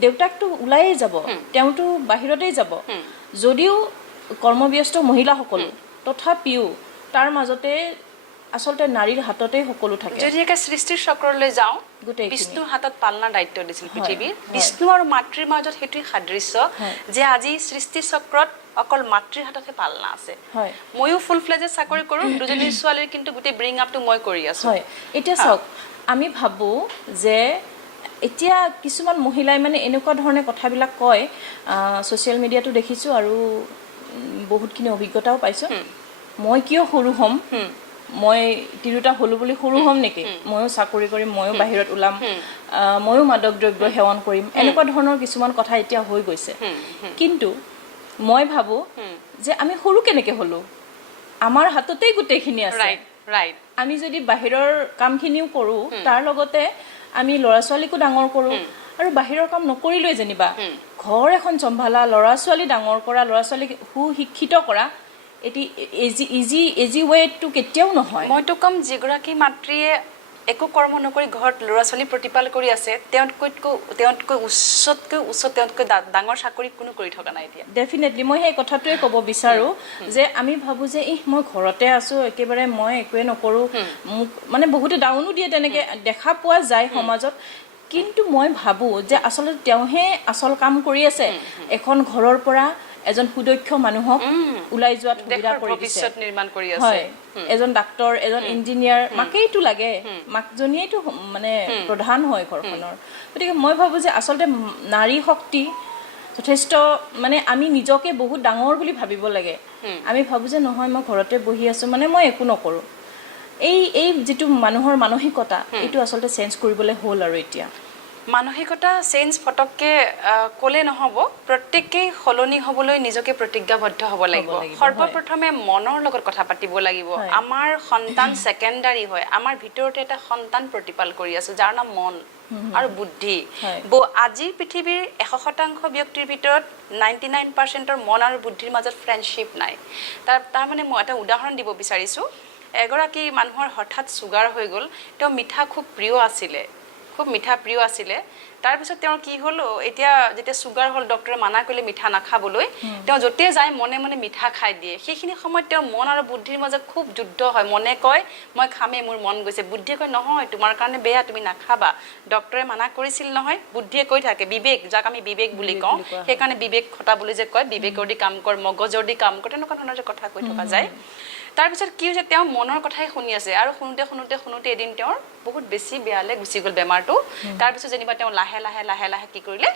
দেউতাকটো ওলাইয়ে যাব তেওঁতো বাহিৰতেই যাব যদিও কৰ্মব্যস্ত মহিলাসকল তথাপিও তাৰ মাজতে আচলতে নাৰীৰ হাততেই সকলো থাকে যদি একে সৃষ্টিৰ চক্ৰলৈ যাওঁ বিষ্ণুৰ হাতত পালনাৰ দায়িত্ব দিছিল পৃথিৱীৰ বিষ্ণু আৰু মাতৃৰ মাজত সেইটোৱেই সাদৃশ্য যে আজি সৃষ্টি চক্ৰত অকল মাতৃৰ হাততে পালনা আছে ময়ো ফুল ফ্লেজে চাকৰি কৰোঁ দুজনী ছোৱালীৰ কিন্তু গোটেই ব্ৰিং আপটো মই কৰি আছো এতিয়া চাওক আমি ভাবোঁ যে এতিয়া কিছুমান মহিলাই মানে এনেকুৱা ধৰণে কথাবিলাক কয় ছ'চিয়েল মিডিয়াতো দেখিছোঁ আৰু বহুতখিনি অভিজ্ঞতাও পাইছোঁ মই কিয় সৰু হ'ম মই তিৰোতা হলো বুলি সৰু হ'ম নেকি ময়ো চাকৰি কৰিম ময়ো বাহিৰত ওলাম ময়ো মাদক দ্ৰব্য সেৱন কৰিম এনেকুৱা ধৰণৰ কিছুমান কথা এতিয়া হৈ গৈছে কিন্তু মই ভাবোঁ যে আমি সৰু কেনেকৈ হ'লো আমাৰ হাততেই গোটেইখিনি আছে আমি যদি বাহিৰৰ কামখিনিও কৰোঁ তাৰ লগতে আমি ল'ৰা ছোৱালীকো ডাঙৰ কৰোঁ আৰু বাহিৰৰ কাম নকৰিলেই যেনিবা ঘৰ এখন চম্ভালা ল'ৰা ছোৱালী ডাঙৰ কৰা ল'ৰা ছোৱালীক সুশিক্ষিত কৰা এটি ইজি ৱেটো কেতিয়াও নহয় মইতো কম যিগৰাকী মাতৃয়ে একো কৰ্ম নকৰি ঘৰত ল'ৰা ছোৱালী প্ৰতিপাল কৰি আছে তেওঁতকৈ উচ্চ তেওঁতকৈ ডাঙৰ চাকৰি কোনো কৰি থকা নাই এতিয়া ডেফিনেটলি মই সেই কথাটোৱে ক'ব বিচাৰোঁ যে আমি ভাবোঁ যে মই ঘৰতে আছোঁ একেবাৰে মই একোৱে নকৰোঁ মোক মানে বহুতে ডাউনো দিয়ে তেনেকৈ দেখা পোৱা যায় সমাজত কিন্তু মই ভাবোঁ যে আচলতে তেওঁহে আচল কাম কৰি আছে এখন ঘৰৰ পৰা এজন সুদক্ষ মানুহক ওলাই যোৱাত সুবিধা কৰি দিছে নিৰ্মাণ কৰি আছে এজন ডাক্তৰ এজন ইঞ্জিনিয়াৰ মাকেইটো লাগে মাকজনীয়েইটো মানে প্ৰধান হয় ঘৰখনৰ গতিকে মই ভাবোঁ যে আচলতে নাৰী শক্তি যথেষ্ট মানে আমি নিজকে বহুত ডাঙৰ বুলি ভাবিব লাগে আমি ভাবোঁ যে নহয় মই ঘৰতে বহি আছোঁ মানে মই একো নকৰোঁ এই যিটো মানুহৰ মানসিকতা এইটো আচলতে চেঞ্জ কৰিবলৈ হ'ল আৰু এতিয়া মানসিকতা চেঞ্জ ফটককৈ ক'লে নহ'ব প্ৰত্যেকেই সলনি হ'বলৈ নিজকে প্ৰতিজ্ঞাবদ্ধ হ'ব লাগিব সৰ্বপ্ৰথমে মনৰ লগত কথা পাতিব লাগিব আমাৰ সন্তান ছেকেণ্ডাৰী হয় আমাৰ ভিতৰতে এটা সন্তান প্ৰতিপাল কৰি আছোঁ যাৰ নাম মন আৰু বুদ্ধি আজিৰ পৃথিৱীৰ 100% ব্যক্তিৰ ভিতৰত 99%ৰ মন আৰু বুদ্ধিৰ মাজত ফ্ৰেণ্ডশ্বিপ নাই তাৰ মানে মই এটা উদাহৰণ দিব বিচাৰিছোঁ এগৰাকী মানুহৰ হঠাৎ চুগাৰ হৈ গ'ল তেওঁ মিঠা খুব প্ৰিয় আছিলে তাৰপিছত তেওঁৰ কি হ'ল এতিয়া যেতিয়া চুগাৰ হ'ল ডক্টৰে মানা কৰিলে মিঠা নাখাবলৈ তেওঁ য'তে যায় মনে মনে মিঠা খাই দিয়ে সেইখিনি সময়ত তেওঁৰ মন আৰু বুদ্ধিৰ মাজত খুব যুদ্ধ হয় মনে কয় মই খামেই মোৰ মন গৈছে বুদ্ধিয়ে কয় নহয় তোমাৰ কাৰণে বেয়া তুমি নাখাবা ডক্টৰে মানা কৰিছিল নহয় বুদ্ধিয়ে কৈ থাকে বিবেক যাক আমি বিবেক বুলি কওঁ সেইকাৰণে বিবেক খটাবলৈ যে কয় বিবেকৰ দি কাম কৰ মগজৰ দি কাম কৰ তেনেকুৱা ধৰণৰ যে কথা কৈ থকা যায় তাৰপিছত কি হৈছে তেওঁ মনৰ কথাই শুনি আছে আৰু শুনোতে এদিন তেওঁৰ বহুত বেছি বেয়ালে গুচি গ'ল বেমাৰটো তাৰপিছত যেনিবা তেওঁ লাহে লাহে কি কৰিলে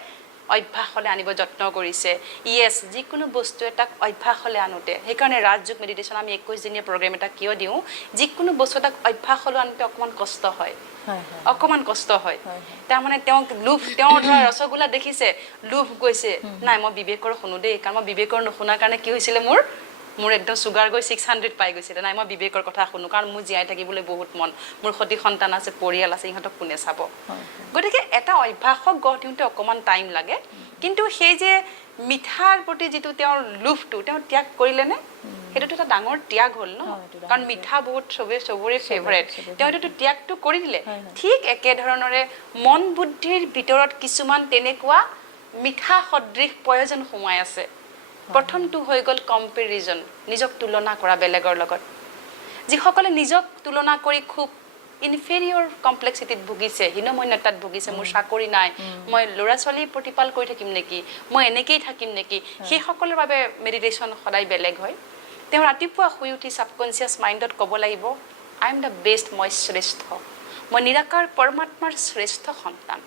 অভ্যাসলৈ আনিব যত্ন কৰিছে ইয়েছ যিকোনো বস্তু এটাক অভ্যাসলৈ আনোতে সেইকাৰণে ৰাজযোগ মেডিটেশ্যন আমি 21 দিনীয়া প্ৰগ্ৰেম এটা কিয় দিওঁ যিকোনো বস্তু এটাক অভ্যাসলৈ আনোতে অকণমান কষ্ট হয় অকণমান কষ্ট হয় তাৰমানে তেওঁ ধৰা ৰসগোল্লা দেখিছে লোভ গৈছে নাই মই বিবেকৰ শুনো দেই কাৰণ মই বিবেকৰ নুশুনাৰ কাৰণে কি হৈছিলে মোৰ একদম চুগাৰ গৈ 600 পাই গৈছিলে নাই মই বিবেকৰ কথা শুনো কাৰণ মোৰ জীয়াই থাকিবলৈ বহুত মন মোৰ সতি সন্তান আছে পৰিয়াল আছে ইহঁতক কোনে চাব গতিকে এটা অভ্যাসক গঢ় দিওঁতে অকণমান টাইম লাগে কিন্তু সেই যে মিঠাৰ প্ৰতি যিটো তেওঁৰ লোভটো তেওঁ ত্যাগ কৰিলেনে সেইটোতো এটা ডাঙৰ ত্যাগ হ'ল ন কাৰণ মিঠা বহুত চবৰে ফেভাৰেট তেওঁ এইটো ত্যাগটো কৰি দিলে ঠিক একেধৰণৰে মন বুদ্ধিৰ ভিতৰত কিছুমান তেনেকুৱা মিঠা সদৃশ প্ৰয়োজন সোমাই আছে প্ৰথমটো হৈ গ'ল কম্পেৰিজন নিজক তুলনা কৰা বেলেগৰ লগত যিসকলে নিজক তুলনা কৰি খুব ইনফেৰিয়ৰ কমপ্লেক্সিটিত ভুগিছে হীনমন্যতাত ভুগিছে মোৰ চাকৰি নাই মই ল'ৰা ছোৱালী প্ৰতিপাল কৰি থাকিম নেকি মই এনেকেই থাকিম নেকি সেইসকলৰ বাবে মেডিটেশ্যন সদায় বেলেগ হয় তেওঁ ৰাতিপুৱা শুই উঠি ছাবকনচিয়াছ মাইণ্ডত ক'ব লাগিব আই এম দ্য বেষ্ট মই শ্ৰেষ্ঠ মই নিৰাকাৰ পৰমাত্মাৰ শ্ৰেষ্ঠ সন্তান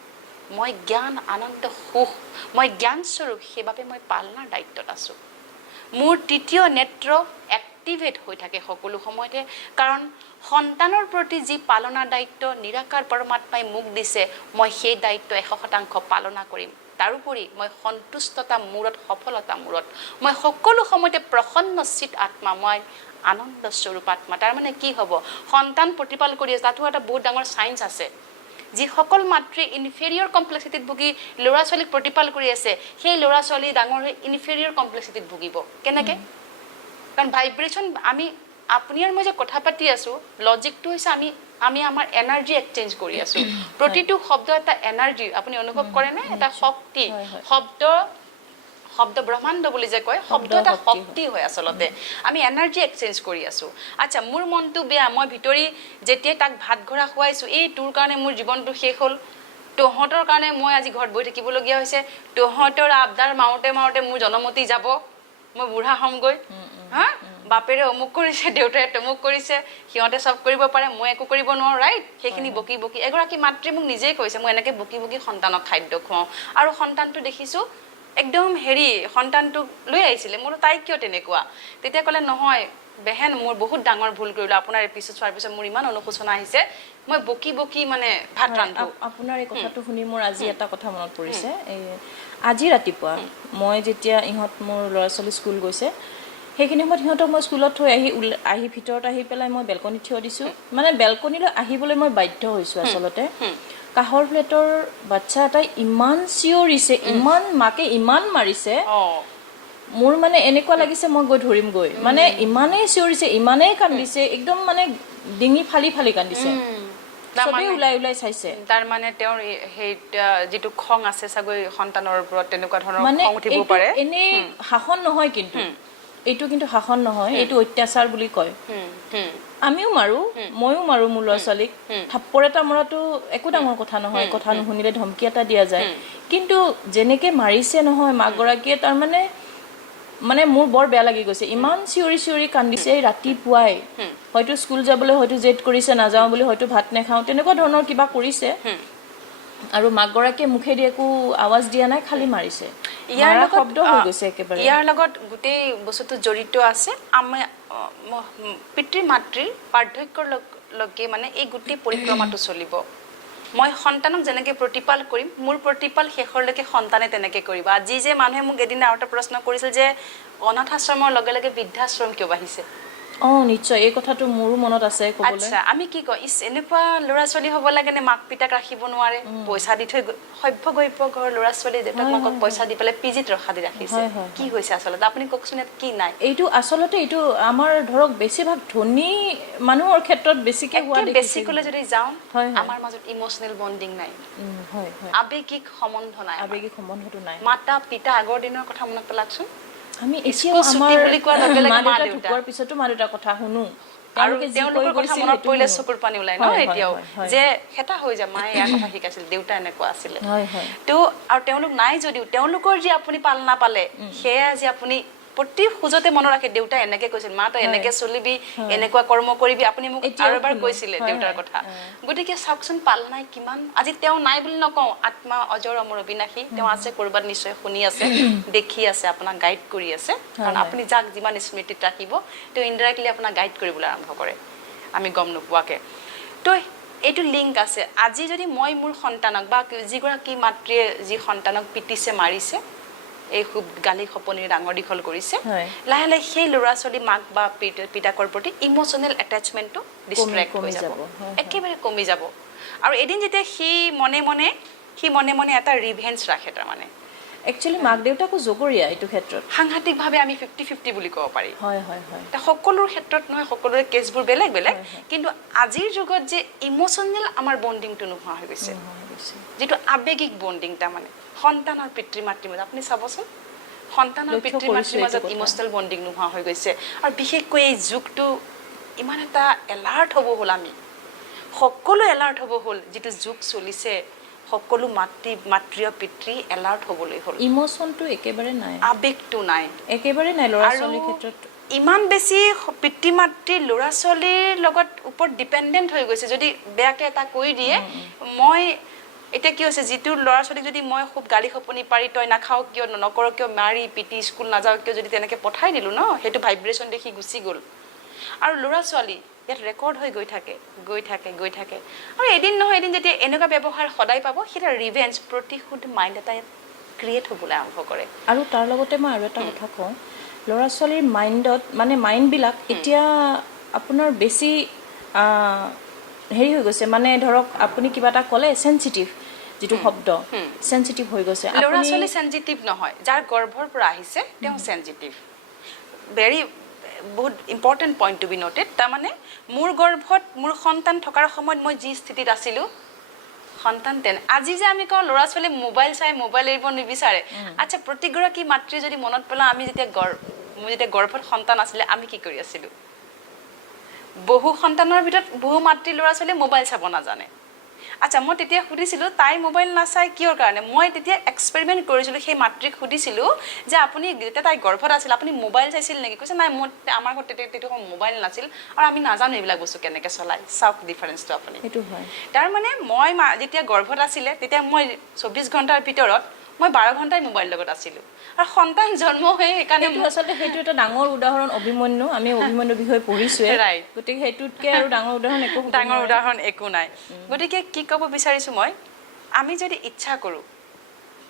মই জ্ঞান আনন্দ সুখ মই জ্ঞানস্বৰূপ সেইবাবে মই পালনাৰ দায়িত্বত আছোঁ মোৰ তৃতীয় নেত্ৰ এক্টিভেট হৈ থাকে সকলো সময়তে কাৰণ সন্তানৰ প্ৰতি যি পালনাৰ দায়িত্ব নিৰাকাৰ পৰমাত্মাই মোক দিছে মই সেই দায়িত্ব 100% পালনা কৰিম তাৰোপৰি মই সন্তুষ্টতা মূৰত সফলতা মূৰত মই সকলো সময়তে প্ৰসন্ন চিত আত্মা মই আনন্দ স্বৰূপ আত্মা তাৰমানে কি হ'ব সন্তান প্ৰতিপাল কৰি আছে তাতো এটা বহুত ডাঙৰ চাইন্স আছে যিসকল মাতৃ ইনফেৰিয়ৰ কমপ্লেক্সিটিত ভুগি ল'ৰা ছোৱালীক প্ৰতিপাল কৰি আছে সেই ল'ৰা ছোৱালী ডাঙৰ হৈ ইনফেৰিয়ৰ কমপ্লেক্সিটিত ভুগিব কেনেকৈ কাৰণ ভাইব্ৰেশ্যন আপুনি আৰু মই যে কথা পাতি আছোঁ লজিকটো হৈছে আমি আমাৰ এনাৰ্জি এক্সচেঞ্জ কৰি আছোঁ প্ৰতিটো শব্দ এটা এনাৰ্জি আপুনি অনুভৱ কৰেনে এটা শক্তি শব্দ ব্ৰহ্মাণ্ড বুলি যে কয় শব্দ এটা শক্তি হয় আচলতে আমি এনাৰ্জি এক্সচেঞ্জ কৰি আছোঁ আচ্ছা মোৰ মনটো বেয়া মই ভিতৰি যেতিয়া তাক ভাত ঘৰা খুৱাইছোঁ এই তোৰ কাৰণে মোৰ জীৱনটো শেষ হ'ল তহঁতৰ কাৰণে মই আজি ঘৰত বহি থাকিবলগীয়া হৈছে তহঁতৰ আবদাৰ মাৰোঁতে মোৰ জনমতি যাব মই বুঢ়া হ'মগৈ হা বাপেৰে অমুক কৰিছে দেউতাৰে তমুক কৰিছে সিহঁতে চব কৰিব পাৰে মই একো কৰিব নোৱাৰোঁ ৰাইট সেইখিনি বকি এগৰাকী মাতৃয়ে মোক নিজেই কৈছে মই এনেকৈ বকি সন্তানক খাদ্য খুৱাওঁ আৰু সন্তানটো দেখিছোঁ একদম সন্তানটোক লৈ আহিছিলে মোৰ তাই কিয় তেনেকুৱা তেতিয়া ক'লে নহয় বেহেন মোৰ বহুত ডাঙৰ ভুল কৰিলোঁ আপোনাৰ এপিছ'ড চোৱাৰ পিছত মোৰ ইমান অনুশোচনা আহিছে মই বকি মানে ভাত ৰান্ধো আপোনাৰ এই কথাটো শুনি মোৰ আজি এটা কথা মনত পৰিছে আজি ৰাতিপুৱা মই যেতিয়া মোৰ ল'ৰা ছোৱালী স্কুল গৈছে সেইখিনি সময়ত সিহঁতক মই স্কুলত থৈ আহি ভিতৰত আহি পেলাই মই বেলকনিত থিয় দিছোঁ মানে বেলকনিলৈ আহিবলৈ মই বাধ্য হৈছোঁ আচলতে কাহৰ প্লেটৰ বাচ্চা এটাই ইমান চিঞৰিছে মাকে ইমান মাৰিছে মোৰ মানে এনেকুৱা লাগিছে মই গৈ ধৰিমগৈ মানে ইমানেই চিঞৰিছে ইমানেই কান্দিছে একদম মানে ডিঙি ফালি কান্দিছে চবেই ওলাই চাইছে তাৰমানে তেওঁৰ সেই যিটো খং আছে চাগৈ সন্তানৰ ওপৰত তেনেকুৱা ধৰণৰ খং উঠিব পাৰে এনেই শাসন নহয় কিন্তু এইটো কিন্তু শাসন নহয় এইটো অত্যাচাৰ বুলি কয় আমিও ময়ো মাৰো মোৰ ল'ৰা ছোৱালীক থাপ্পৰ এটা মৰাটো একো ডাঙৰ কথা নহয় কথা নুশুনিলে ধমকি এটা দিয়া যায় কিন্তু যেনেকে মাৰিছে নহয় মাকগৰাকীয়ে তাৰমানে মানে মোৰ বৰ বেয়া লাগি গৈছে ইমান চিঞৰি কান্দিছে ৰাতিপুৱাই হয়তো স্কুল যাবলৈ হয়তো জেদ কৰিছে নাযাওঁ বুলি হয়তো ভাত নাখাওঁ তেনেকুৱা ধৰণৰ কিবা কৰিছে আৰু মাকগৰাকীয়ে মুখেদি একো আৱাজ দিয়া নাই খালি মাৰিছে ইয়াৰ লগত গোটেই বস্তুটো জড়িত আছে আমি পিতৃ মাতৃৰ পাৰ্থক্যৰ লগে মানে এই গোটেই পৰিক্ৰমাটো চলিব মই সন্তানক যেনেকৈ প্ৰতিপাল কৰিম মোৰ প্ৰতিপাল শেষৰলৈকে সন্তানে তেনেকৈ কৰিব আজি যে মানুহে মোক এদিন আৰু এটা প্ৰশ্ন কৰিছিল যে অনাথ আশ্ৰমৰ লগে লগে বৃদ্ধাশ্ৰম কিয় বাঢ়িছে নিশ্চয় এই কথাটো মোৰো মনত আছে আচ্ছা আমি কি কওঁ এনেকুৱা ল'ৰা ছোৱালী হ'ব লাগে নে মাক পিতাক ৰাখিব নোৱাৰে পইচা দি থৈ সভ্য গভ্য ঘৰৰ ল'ৰা ছোৱালী দেউতাক মাকক পইচা দি পেলাই পিজিত ৰখা দি ৰাখিছে কি হৈছে আচলতে আপুনি কওকচোন ইয়াত কি নাই এইটো আচলতে এইটো আমাৰ ধৰক বেছিভাগ ধনী মানুহৰ ক্ষেত্ৰত বেছিকে হোৱা দেখিছে বেছিকলৈ যদি যাওঁ আমাৰ মাজত ইম'চনেল বণ্ডিং নাই আৱেগিক সম্বন্ধটো নাই মাতা পিতা আগৰ দিনৰ কথা মনত পেলাকচোন আমি এতিয়াও আমাৰ মা দেউতা ঢুকোৱাৰ পিছতো মা দেউতাৰ কথা শুনো আৰু তেওঁলোকৰ কথা মনত পৰিলে চকুৰ পানী ওলাই ন এতিয়াও যে হেতা হৈ যায় মায়ে ইয়াৰ কথা শিকাইছিল দেউতা এনেকুৱা আছিলে তো আৰু তেওঁলোক নাই যদিও তেওঁলোকৰ যি আপুনি পালনা পালে সেয়া আজি আপুনি প্ৰতি খোজতে মনত ৰাখে দেউতা এনেকৈ কৈছিল মা তই এনেকৈ চলিবি এনেকুৱা কৰ্ম কৰিবি আপুনি মোক আৰু এবাৰ কৈছিলে দেউতাৰ কথা গতিকে চাওকচোন পাল নাই কিমান আজি তেওঁ নাই বুলি নকওঁ আত্মা অজৰ অমৰ অবিনাশী তেওঁ আছে ক'ৰবাত নিশ্চয় শুনি আছে দেখি আছে আপোনাক গাইড কৰি আছে কাৰণ আপুনি যাক যিমান স্মৃতিত ৰাখিব তেওঁ ইনডাইৰেক্টলি আপোনাক গাইড কৰিবলৈ আৰম্ভ কৰে আমি গম নোপোৱাকৈ তো এইটো লিংক আছে আজি যদি মই মোৰ সন্তানক বা যিগৰাকী মাতৃয়ে যি সন্তানক পিটিছে মাৰিছে এই খুব গালি খপনি ডাঙৰ দীঘল কৰিছে লাহে লাহে সেই ল'ৰা ছোৱালী মাক বা পিতাকৰ প্ৰতি ইম'চনেল এটেচমেণ্টটো ডিষ্ট্ৰেক্ট হৈ যাব একেবাৰে কমি যাব আৰু এদিন যেতিয়া সি মনে মনে এটা ৰিভেঞ্চ ৰাখে তাৰমানে একচুৱেলি মাক দেউতাকো জগৰীয়া এইটো ক্ষেত্ৰত সাংঘাতিকভাৱে আমি 50-50 বুলি ক'ব পাৰি হয় হয় হয় সকলোৰ ক্ষেত্ৰত নহয় সকলোৰে কেছবোৰ বেলেগ বেলেগ কিন্তু আজিৰ যুগত যে ইম'চনেল আমাৰ বণ্ডিংটো নোহোৱা হৈ গৈছে যিটো আৱেগিক বণ্ডিং তাৰমানে সন্তান আৰু পিতৃ মাতৃৰ মাজত আপুনি চাবচোন সন্তান আৰু পিতৃ মাতৃৰ মাজত ইম'চনেল বণ্ডিং নোহোৱা হৈ গৈছে আৰু বিশেষকৈ এই যুগটো ইমান এটা এলাৰ্ট হ'ব হ'ল আমি সকলো এলাৰ্ট হ'ব হ'ল যিটো যুগ চলিছে সকলো মাতৃ পিতৃ এলাৰ্ট হ'বলৈ হ'ল ইম'চনটো একেবাৰে নাই আৱেগটো নাই একেবাৰে নাই ল'ৰা ছোৱালীৰ ক্ষেত্ৰত ইমান বেছি পিতৃ মাতৃ ল'ৰা ছোৱালীৰ লগত ওপৰত ডিপেণ্ডেণ্ট হৈ গৈছে যদি বেয়াকৈ এটা কৈ দিয়ে মই এতিয়া কি হৈছে যিটো ল'ৰা ছোৱালীক যদি মই খুব গালি খপনি পাৰি তই নাখাওঁ কিয় নকৰ কিয় মাৰি পিটি স্কুল নাযাওঁ কিয় যদি তেনেকৈ পঠাই দিলোঁ ন সেইটো ভাইব্ৰেশ্যন দেখি গুচি গ'ল আৰু ল'ৰা ছোৱালী ইয়াত ৰেকৰ্ড হৈ গৈ থাকে আৰু এদিন নহয় এদিন যেতিয়া এনেকুৱা ব্যৱহাৰ সদায় পাব সেইটো ৰিভেঞ্চ প্ৰতিশোধ মাইণ্ড এটা ক্ৰিয়েট হ'বলৈ আৰম্ভ কৰে আৰু তাৰ লগতে মই আৰু এটা কথা কওঁ ল'ৰা ছোৱালীৰ মাইণ্ডত মানে মাইণ্ডবিলাক এতিয়া আপোনাৰ বেছি হেৰি হৈ গৈছে মানে ধৰক আপুনি কিবা এটা ক'লে চেঞ্চিটিভ যিটো শব্দ চেঞ্চিটিভ হৈ গৈছে ল'ৰা ছোৱালী চেঞ্চিটিভ নহয় যাৰ গৰ্ভৰ পৰা আহিছে তেওঁ চেঞ্চিটিভ ভেৰি বহুত ইম্পৰ্টেণ্ট পইণ্ট টু বি ন'টেড তাৰমানে মোৰ গৰ্ভত মোৰ সন্তান থকাৰ সময়ত মই যি স্থিতিত আছিলোঁ সন্তান তেনে আজি যে আমি কওঁ ল'ৰা ছোৱালী মোবাইল চাই মোবাইল এৰিব নিবিচাৰে আচ্ছা প্ৰতিগৰাকী মাতৃ যদি মনত পেলাওঁ আমি যেতিয়া মোৰ যেতিয়া গৰ্ভত সন্তান আছিলে আমি কি কৰি আছিলোঁ বহু সন্তানৰ ভিতৰত বহু মাতৃ ল'ৰা ছোৱালীয়ে মোবাইল চাব নাজানে আচ্ছা মই তেতিয়া সুধিছিলোঁ তাই মোবাইল নাচাই কিয়ৰ কাৰণে মই তেতিয়া এক্সপেৰিমেণ্ট কৰিছিলোঁ সেই মাতৃক সুধিছিলোঁ যে আপুনি যেতিয়া তাই গৰ্ভত আছিল আপুনি মোবাইল চাইছিল নেকি কৈছে নাই মোৰ আমাৰ ঘৰত তেতিয়া মোবাইল নাছিল আৰু আমি নাজানো এইবিলাক বস্তু কেনেকৈ চলায় চাওক ডিফাৰেঞ্চটো আপুনি সেইটো হয় তাৰমানে মই যেতিয়া গৰ্ভত আছিলে তেতিয়া মই 24 ঘণ্টাৰ ভিতৰত মই 12 ঘণ্টাই মোবাইল লগত আছিলোঁ আৰু সন্তান জন্ম হৈ সেইকাৰণে আচলতে সেইটো এটা ডাঙৰ উদাহৰণ অভিমন্যু আমি অভিমন্যুৰ বিষয়ে পঢ়িছোঁৱে গতিকে সেইটোতকৈ আৰু ডাঙৰ উদাহৰণ একো নাই গতিকে কি ক'ব বিচাৰিছোঁ মই আমি যদি ইচ্ছা কৰোঁ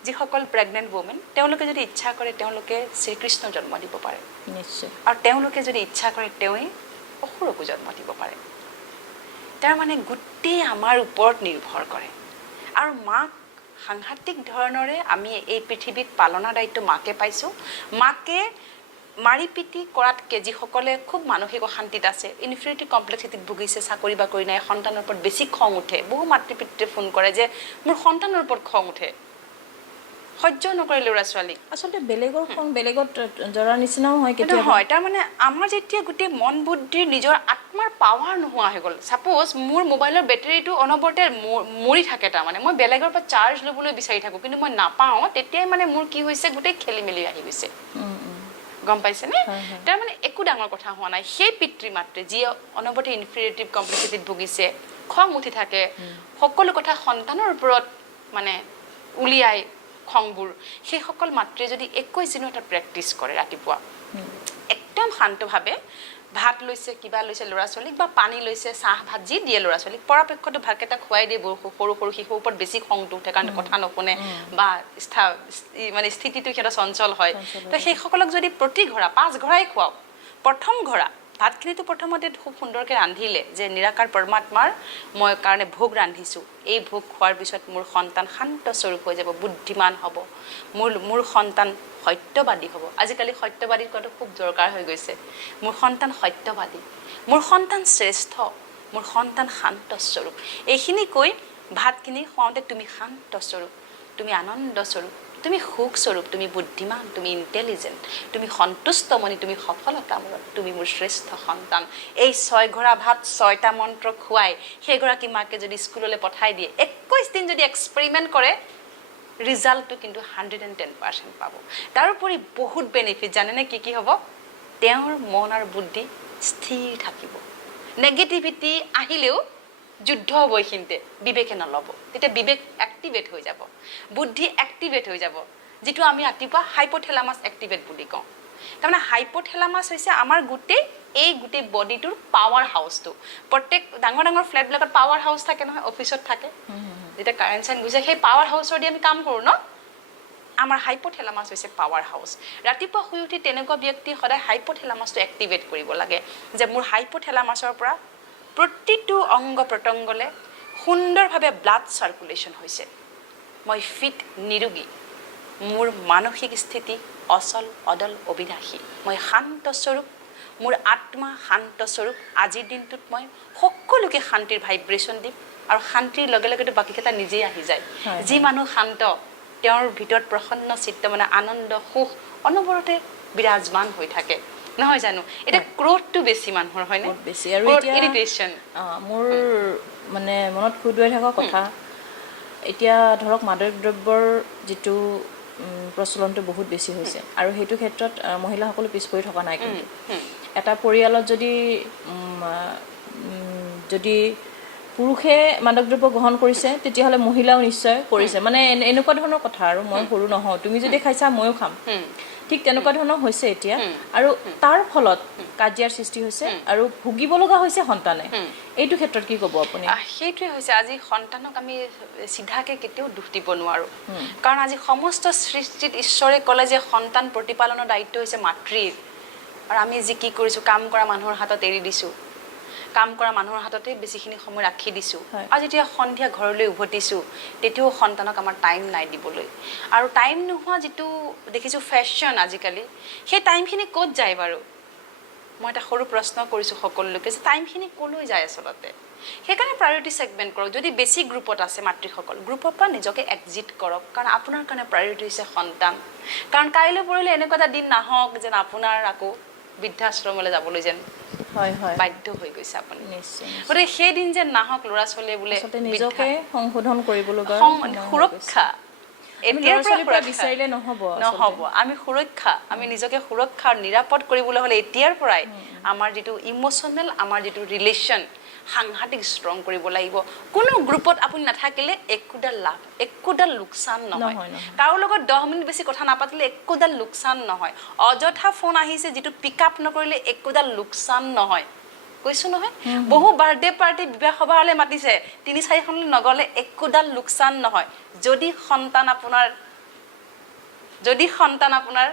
যিসকল প্ৰেগনেণ্ট ৱমেন তেওঁলোকে যদি ইচ্ছা কৰে তেওঁলোকে শ্ৰীকৃষ্ণ জন্ম দিব পাৰে নিশ্চয় আৰু তেওঁলোকে যদি ইচ্ছা কৰে তেওঁই অসুৰকো জন্ম দিব পাৰে তাৰমানে গোটেই আমাৰ ওপৰত নিৰ্ভৰ কৰে আৰু মাক সাংঘাতিক ধৰণৰে আমি এই পৃথিৱীত পালনৰ দায়িত্ব মাকে পাইছোঁ মাকে মাৰি পিটি কৰাতকৈ যিসকলে খুব মানসিক অশান্তিত আছে ইনফিৰিটি কমপ্লেক্সিটিত ভুগিছে চাকৰি বাকৰি নাই সন্তানৰ ওপৰত বেছি খং উঠে বহু মাতৃ পিতৃয়ে ফোন কৰে যে মোৰ সন্তানৰ ওপৰত খং উঠে সহ্য নকৰে ল'ৰা ছোৱালীক আচলতে বেলেগৰ খং বেলেগত জৰাৰ নিচিনাও হয় কেতিয়াবা হয় তাৰমানে আমাৰ যেতিয়া গোটেই মন বুদ্ধিৰ নিজৰ আত্মাৰ পাৱাৰ নোহোৱা হৈ গ'ল ছাপ'জ মোৰ মোবাইলৰ বেটেৰীটো অনবৰতে মৰি থাকে তাৰমানে মই বেলেগৰ পৰা চাৰ্জ ল'বলৈ বিচাৰি থাকোঁ কিন্তু মই নাপাওঁ তেতিয়াই মানে মোৰ কি হৈছে গোটেই খেলি মেলি আহি গৈছে গম পাইছেনে তাৰমানে একো ডাঙৰ কথা হোৱা নাই সেই পিতৃ মাতৃ যিয়ে অনবৰতে ইনফিৰিটিভ কমপ্লেক্সিটিত ভুগিছে খং উঠি থাকে সকলো কথা সন্তানৰ ওপৰত মানে উলিয়াই খংবোৰ সেইসকল মাতৃয়ে যদি 21 দিনৰ এটা প্ৰেক্টিছ কৰে ৰাতিপুৱা একদম শান্তভাৱে ভাত লৈছে কিবা লৈছে ল'ৰা ছোৱালীক বা পানী লৈছে চাহ ভাত যি দিয়ে ল'ৰা ছোৱালীক পৰাপক্ষতো ভাতকেইটা খুৱাই দিয়ে সৰু সৰু শিশুৰ ওপৰত বেছি খংটো উঠে কাৰণ কথা নুশুনে বা মানে স্থিতিটো সিহঁতৰ চঞ্চল হয় তো সেইসকলক যদি প্ৰতি ঘৰা 5 ঘৰাই খুৱাওক প্ৰথম ঘৰা ভাতখিনিতো প্ৰথমতে খুব সুন্দৰকৈ ৰান্ধিলে যে নিৰাকাৰ পৰমাত্মাৰ মই কাৰণে ভোগ ৰান্ধিছোঁ এই ভোগ খোৱাৰ পিছত মোৰ সন্তান শান্ত স্বৰূপ হৈ যাব বুদ্ধিমান হ'ব মোৰ সন্তান সত্যবাদী হ'ব আজিকালি সত্যবাদী কোৱাটো খুব দৰকাৰ হৈ গৈছে মোৰ সন্তান সত্যবাদী মোৰ সন্তান শ্ৰেষ্ঠ মোৰ সন্তান শান্ত স্বৰূপ এইখিনি কৈ ভাতখিনি খুৱাওঁতে তুমি শান্ত স্বৰূপ তুমি আনন্দ স্বৰূপ তুমি সুখ স্বৰূপ তুমি বুদ্ধিমান তুমি ইণ্টেলিজেণ্ট তুমি সন্তুষ্টমণি তুমি সফলতামূলক তুমি মোৰ শ্ৰেষ্ঠ সন্তান এই 6 ঘৰা ভাত 6টা মন্ত্ৰ খুৱাই সেইগৰাকী মাকে যদি স্কুললৈ পঠাই দিয়ে 21 দিন যদি এক্সপেৰিমেণ্ট কৰে ৰিজাল্টটো কিন্তু 110% পাব তাৰোপৰি বহুত বেনিফিট জানেনে কি হ'ব তেওঁৰ মন আৰু বুদ্ধি স্থিৰ থাকিব নেগেটিভিটি আহিলেও যুদ্ধ হ'ব এইখিনিতে বিবেকে নল'ব তেতিয়া বিবেক এক্টিভেট হৈ যাব বুদ্ধি এক্টিভেট হৈ যাব যিটো আমি ৰাতিপুৱা হাইপোথেলামাছ এক্টিভেট বুলি কওঁ তাৰমানে হাইপোথেলামাছ হৈছে আমাৰ গোটেই বডিটোৰ পাৱাৰ হাউচটো প্ৰত্যেক ডাঙৰ ডাঙৰ ফ্লেটবিলাকত পাৱাৰ হাউচ থাকে নহয় অফিচত থাকে যেতিয়া কাৰেণ্ট চাইন গুছে সেই পাৱাৰ হাউচৰ দি আমি কাম কৰোঁ ন আমাৰ হাইপোথেলামাছ হৈছে পাৱাৰ হাউচ ৰাতিপুৱা শুই উঠি তেনেকুৱা ব্যক্তি সদায় হাইপোথেলামাছটো এক্টিভেট কৰিব লাগে যে মোৰ হাইপোথেলামাছৰ পৰা প্ৰতিটো অংগ প্ৰত্যংগলে সুন্দৰভাৱে ব্লাড চাৰ্কুলেশ্যন হৈছে মই ফিট নিৰোগী মোৰ মানসিক স্থিতি অচল অদল অবিনাশী মই শান্ত স্বৰূপ মোৰ আত্মা শান্ত স্বৰূপ আজিৰ দিনটোত মই সকলোকে শান্তিৰ ভাইব্ৰেশ্যন দিম আৰু শান্তিৰ লগে লগেতো বাকীকেইটা নিজেই আহি যায় যি মানুহ শান্ত তেওঁৰ ভিতৰত প্ৰসন্ন চিত্ত মানে আনন্দ সুখ অনবৰতে বিৰাজমান হৈ থাকে নহয় জানো এটা ক্ৰোধটো বেছি মানুহৰ হয়নে বেছি আৰু ইৰিটেশ্যন মোৰ মানে মনত খুদুৱাই থকা কথা এতিয়া ধৰক মাদক দ্ৰব্যৰ যিটো প্ৰচলনটো বহুত বেছি হৈছে আৰু সেইটো ক্ষেত্ৰত মহিলাসকলো পিছ পৰি থকা নাই কিন্তু এটা পৰিয়ালত যদি পুৰুষে মাদক দ্ৰব্য গ্ৰহণ কৰিছে তেতিয়াহ'লে মহিলাও নিশ্চয় কৰিছে মানে এনেকুৱা ধৰণৰ কথা আৰু মই সৰু নহওঁ তুমি যদি খাইছা ময়ো খাম ঠিক তেনেকুৱা ধৰণৰ হৈছে এতিয়া আৰু তাৰ ফলত কাজিয়াৰ সৃষ্টি হৈছে আৰু ভুগিব লগা হৈছে সন্তানে এইটো ক্ষেত্ৰত কি ক'ব আপুনি সেইটোৱে হৈছে আজি সন্তানক আমি সিধাকে কেতিয়াও দুখ দিব নোৱাৰো কাৰণ আজি সমস্ত সৃষ্টিত ঈশ্বৰে ক'লে যে সন্তান প্ৰতিপালনৰ দায়িত্ব হৈছে মাতৃৰ আৰু আমি যি কি কৰিছো কাম কৰা মানুহৰ হাতত এৰি দিছো কাম কৰা মানুহৰ হাততে বেছিখিনি সময় ৰাখি দিছো আৰু যেতিয়া সন্ধিয়া ঘৰলৈ উভতিছো তেতিয়াও সন্তানক আমাৰ টাইম নাই দিবলৈ আৰু টাইম নোহোৱা যিটো দেখিছো ফেশ্বন আজিকালি সেই টাইমখিনি ক'ত যায় বাৰু মই এটা সৰু প্ৰশ্ন কৰিছো সকলোকে যে টাইমখিনি ক'লৈ যায় আচলতে সেইকাৰণে প্ৰায়োৰিটি ছেগমেণ্ট কৰক যদি বেছি গ্ৰুপত আছে মাতৃসকল গ্ৰুপৰ পৰা নিজকে এক্সিট কৰক কাৰণ আপোনাৰ কাৰণে প্ৰায়োৰিটি হৈছে সন্তান কাৰণ কাইলৈ পৰহিলৈ এনেকুৱা এটা দিন নাহক যেন আপোনাৰ আকৌ বৃদ্ধাশ্ৰমলৈ যাবলৈ যেন বাধ্য হৈ গৈছে আপুনি গতিকে সেই দিন যেন নাহক ল'ৰা ছোৱালীয়ে বোলে নিজকে সংশোধন কৰিব লগা সুৰক্ষা এতিয়াৰ পৰা বিচাৰিলে নহ'ব আমি সুৰক্ষা আমি নিজকে সুৰক্ষা আৰু নিৰাপদ কৰিবলৈ হ'লে এতিয়াৰ পৰাই আমাৰ যিটো ইম'চনেল আমাৰ যিটো ৰিলেশ্যন সাংঘাতিক ষ্ট্ৰং কৰিব লাগিব কোনো গ্ৰুপত আপুনি নাথাকিলে একোডাল লোকচান নহয় কাৰো লগত 10 মিনিট বেছি কথা নাপাতিলে একোডাল লোকচান নহয় অযথা ফোন আহিছে যিটো পিক আপ নকৰিলে একোডাল লোকচান নহয় কৈছো নহয় বহু বাৰ্থডে পাৰ্টি বিবাহ সভালৈ মাতিছে 3-4খনলৈ নগলে একোডাল লোকচান নহয় যদি সন্তান আপোনাৰ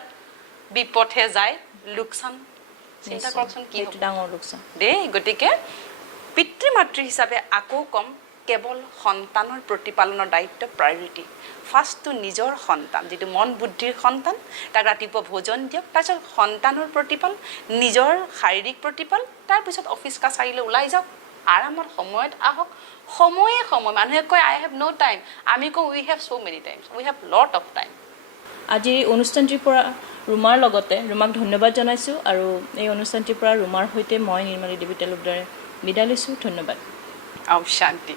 বিপথে যায় লোকচান চিন্তা কৰকচোন কি ডাঙৰ লোকচান দেই গতিকে পিতৃ মাতৃ হিচাপে আকৌ কম কেৱল সন্তানৰ প্ৰতিপালনৰ দায়িত্ব প্ৰায়োৰিটি ফাৰ্ষ্টটো নিজৰ সন্তান যিটো মন বুদ্ধিৰ সন্তান তাক ৰাতিপুৱা ভোজন দিয়ক তাৰপিছত সন্তানৰ প্ৰতিপাল নিজৰ শাৰীৰিক প্ৰতিপাল তাৰপিছত অফিচ কাছাৰীলৈ ওলাই যাওক আৰামত সময়ত আহক সময় মানুহে কয় আই হেভ ন' টাইম আমি কওঁ we have so' many times we have lot of time আজি অনুষ্ঠানটিৰ পৰা ৰুমাৰ লগতে ৰুমাক ধন্যবাদ জনাইছোঁ আৰু এই অনুষ্ঠানটিৰ পৰা ৰুমাৰ সৈতে মই নিৰ্মালী দেৱী তালুকদাৰে বিদায় লৈছোঁ ধন্যবাদ শান্তি